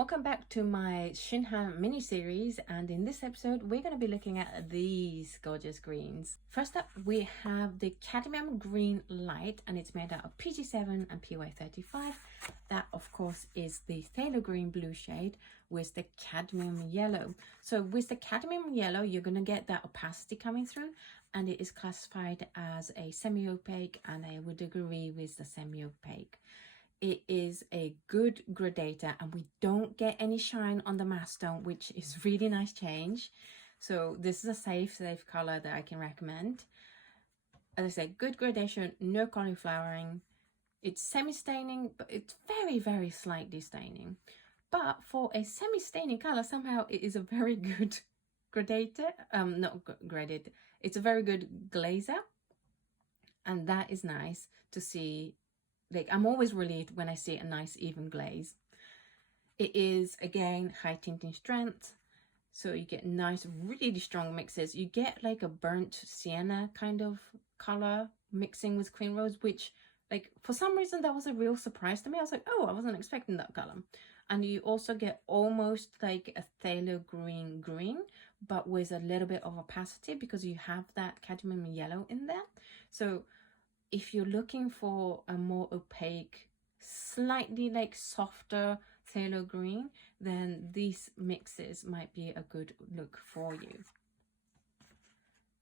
Welcome back to my ShinHan mini-series, and in this episode we're going to be looking at these gorgeous greens. First up we have the Cadmium Green Light, and it's made out of PG7 and PY35. That of course is the phthalo green blue shade with the Cadmium Yellow. So with the Cadmium Yellow you're going to get that opacity coming through, and it is classified as a semi-opaque, and I would agree with the semi-opaque. It is a good gradator, and we don't get any shine on the matte stone, which is really nice change. So this is a safe color that I can recommend. As I said, good gradation, no cauliflowering. It's semi-staining, but it's very slightly staining. But for a semi-staining color, somehow it is a very good gradator. Not graded. It's a very good glazer, and that is nice to see. Like, I'm always relieved when I see a nice even glaze. It is again high tinting strength, so you get nice really strong mixes. You get like a burnt sienna kind of color mixing with cream rose, which, like, for some reason that was a real surprise to me. I was like, oh, I wasn't expecting that color. And you also get almost like a phthalo green, but with a little bit of opacity because you have that cadmium yellow in there. So if you're looking for a more opaque, slightly like softer phthalo green, then these mixes might be a good look for you.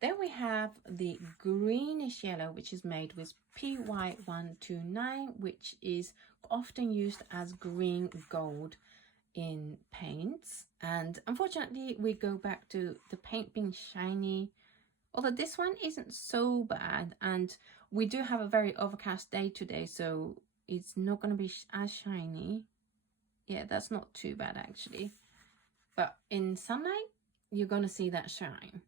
Then we have the Greenish Yellow, which is made with PY129, which is often used as green gold in paints. And unfortunately, we go back to the paint being shiny, although this one isn't so bad, and we do have a very overcast day today, so it's not going to be as shiny. Yeah, that's not too bad actually. But in sunlight, you're going to see that shine.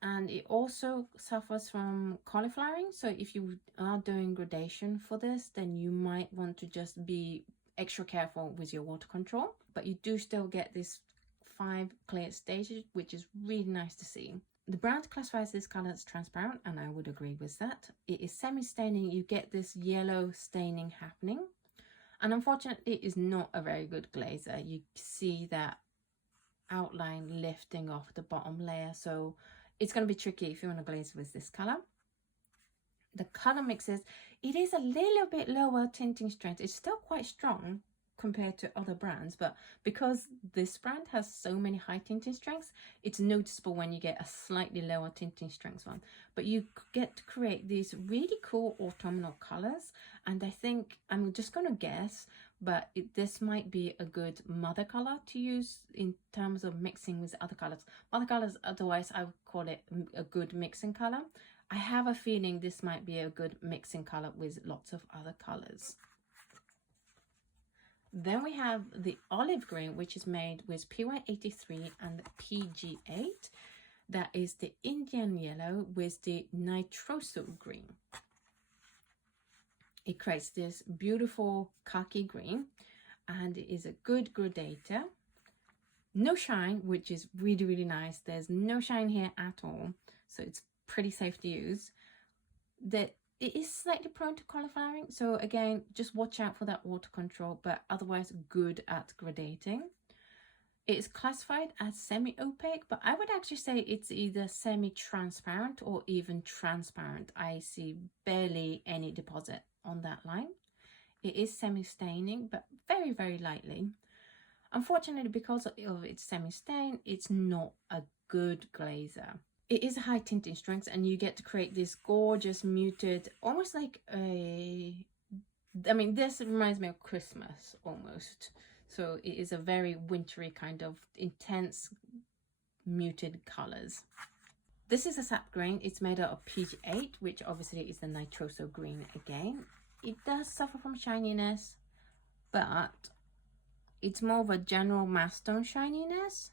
And it also suffers from cauliflowering, so if you are doing gradation for this, then you might want to just be extra careful with your water control. But you do still get this 5 clear stages, which is really nice to see. The brand classifies this color as transparent, and I would agree with that. It is semi-staining. You get this yellow staining happening, and unfortunately it is not a very good glazer. You see that outline lifting off the bottom layer, so it's going to be tricky if you want to glaze with this color. The color mixes, it is a little bit lower tinting strength. It's still quite strong compared to other brands, but because this brand has so many high tinting strengths, it's noticeable when you get a slightly lower tinting strength one. But you get to create these really cool autumnal colors, and I think, I'm just going to guess, but this might be a good mother color to use in terms of mixing with other colors. Other colors, otherwise I would call it a good mixing color. I have a feeling this might be a good mixing color with lots of other colors. Then we have the olive green, which is made with PY83 and PG8. That is the Indian yellow with the nitroso green. It creates this beautiful khaki green, and it is a good gradator. No shine, which is really nice. There's no shine here at all, so it's pretty safe to use. It is slightly prone to cauliflowering, so again, just watch out for that water control, but otherwise good at gradating. It is classified as semi-opaque, but I would actually say it's either semi-transparent or even transparent. I see barely any deposit on that line. It is semi-staining, but very lightly. Unfortunately, because of its semi-stain, it's not a good glazer. It is a high tinting strength, and you get to create this gorgeous muted, almost like a, I mean, this reminds me of Christmas almost. So it is a very wintry kind of intense muted colors. This is a Sap Green. It's made out of PG8, which obviously is the nitroso green again. It does suffer from shininess, but it's more of a general matte stone shininess.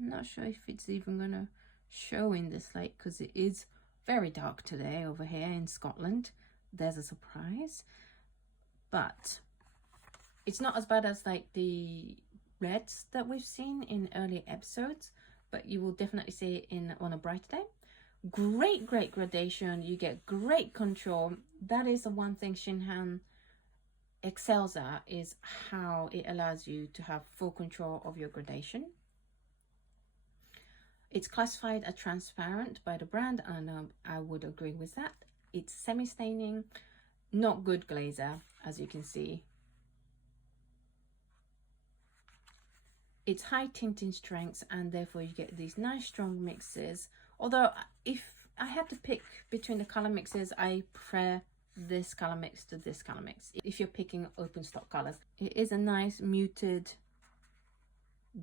I'm not sure if it's even gonna show in this light because it is very dark today over here in Scotland. There's a surprise, but it's not as bad as like the reds that we've seen in earlier episodes, but you will definitely see it on a brighter day. Great gradation. You get great control. That is the one thing ShinHan excels at is how it allows you to have full control of your gradation. It's classified as transparent by the brand, and I would agree with that. It's semi-staining, not good glazer, as you can see. It's high tinting strengths, and therefore you get these nice strong mixes. Although if I had to pick between the color mixes, I prefer this color mix to this color mix if you're picking open stock colors. It is a nice muted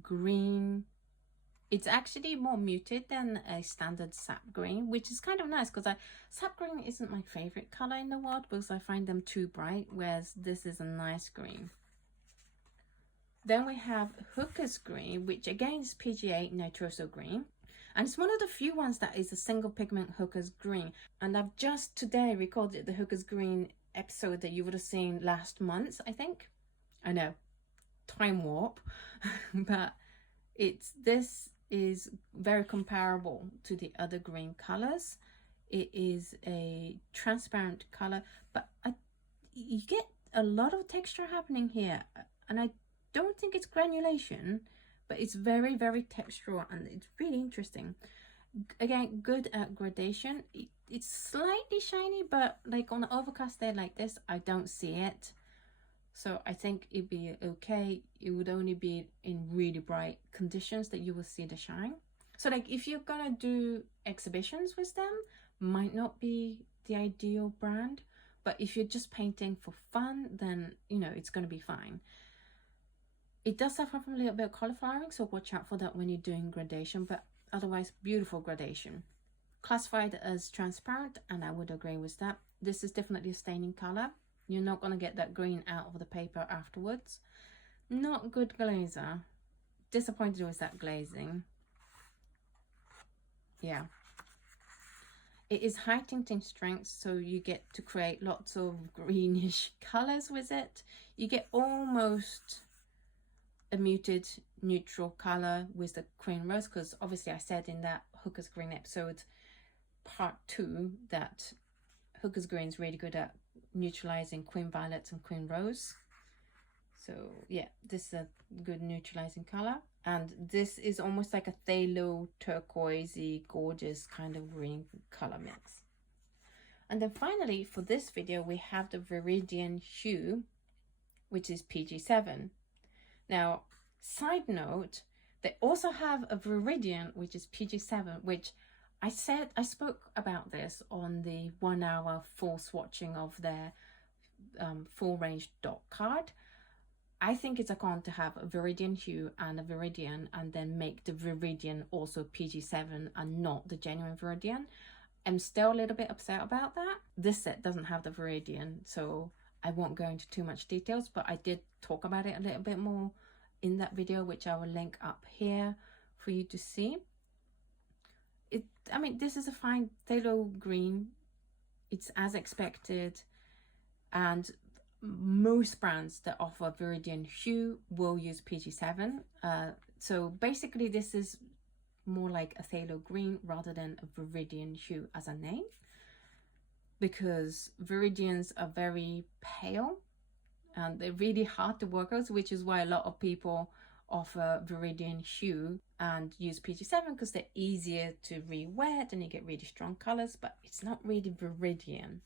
green. It's actually more muted than a standard sap green, which is kind of nice because sap green isn't my favorite color in the world because I find them too bright, whereas this is a nice green. Then we have Hooker's Green, which again is PGA Nitroso Green. And it's one of the few ones that is a single pigment Hooker's Green. And I've just today recorded the Hooker's Green episode that you would have seen last month, I think. I know, time warp. But this is very comparable to the other green colors. It is a transparent color, but you get a lot of texture happening here, and I don't think it's granulation, but it's very, very textural, and it's really interesting. Again, good at gradation. It's slightly shiny, but like on an overcast day like this, I don't see it. So I think it'd be okay. It would only be in really bright conditions that you will see the shine. So like if you're gonna do exhibitions with them, might not be the ideal brand, but if you're just painting for fun, then you know it's gonna be fine. It does suffer from a little bit of color flowering, so watch out for that when you're doing gradation, but otherwise beautiful gradation. Classified as transparent, and I would agree with that. This is definitely a staining color. You're not going to get that green out of the paper afterwards. Not good glazer. Disappointed with that glazing. Yeah. It is high tinting strength, so you get to create lots of greenish colors with it. You get almost a muted neutral color with the cream rose, because obviously I said in that Hooker's Green episode part 2 that Hooker's Green is really good at neutralizing queen violets and queen rose. So yeah, this is a good neutralizing color, and this is almost like a phthalo turquoisey gorgeous kind of green color mix. And then finally for this video we have the Viridian Hue, which is PG7. Now side note, they also have a Viridian which is PG7, which I spoke about this on the 1 hour full swatching of their full range dot card. I think it's a con to have a Viridian Hue and a Viridian and then make the Viridian also PG7 and not the genuine Viridian. I'm still a little bit upset about that. This set doesn't have the Viridian, so I won't go into too much details, but I did talk about it a little bit more in that video, which I will link up here for you to see. I mean, this is a fine phthalo green. It's as expected, and most brands that offer Viridian Hue will use PG7. So basically this is more like a phthalo green rather than a Viridian Hue as a name, because Viridians are very pale and they're really hard to work with, which is why a lot of people offer Viridian Hue and use PG7 because they're easier to re-wet and you get really strong colors, but it's not really Viridian.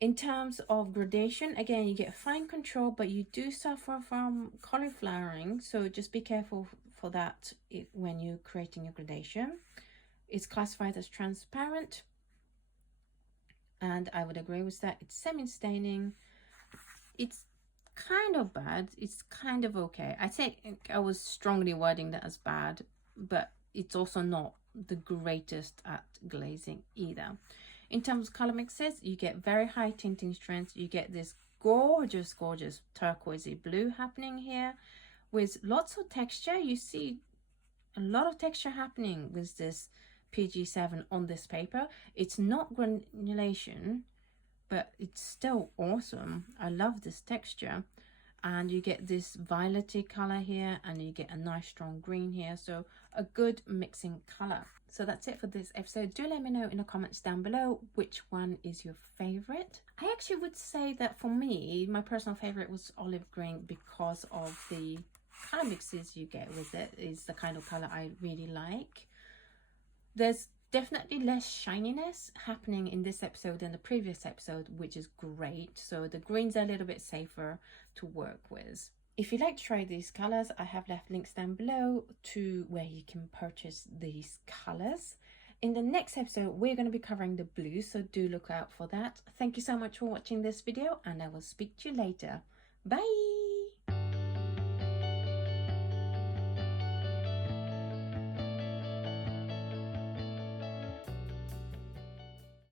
In terms of gradation, again, you get fine control, but you do suffer from cauliflowering, so just be careful for that when you're creating your gradation. It's classified as transparent, and I would agree with that. It's semi-staining. It's kind of bad. It's kind of okay. I think I was strongly wording that as bad, but it's also not the greatest at glazing either. In terms of color mixes, you get very high tinting strengths. You get this gorgeous, gorgeous turquoisey blue happening here with lots of texture. You see a lot of texture happening with this PG7 on this paper. It's not granulation, but it's still awesome. I love this texture. and you get this violety color here, and you get a nice strong green here, so a good mixing color. So that's it for this episode. Do let me know in the comments down below which one is your favorite. I actually would say that for me, my personal favorite was olive green, because of the color mixes you get with it. Is the kind of color I really like. There's definitely less shininess happening in this episode than the previous episode, which is great. So the greens are a little bit safer to work with. If you'd like to try these colors, I have left links down below to where you can purchase these colors. In the next episode, we're going to be covering the blues, so do look out for that. Thank you so much for watching this video, and I will speak to you later. Bye!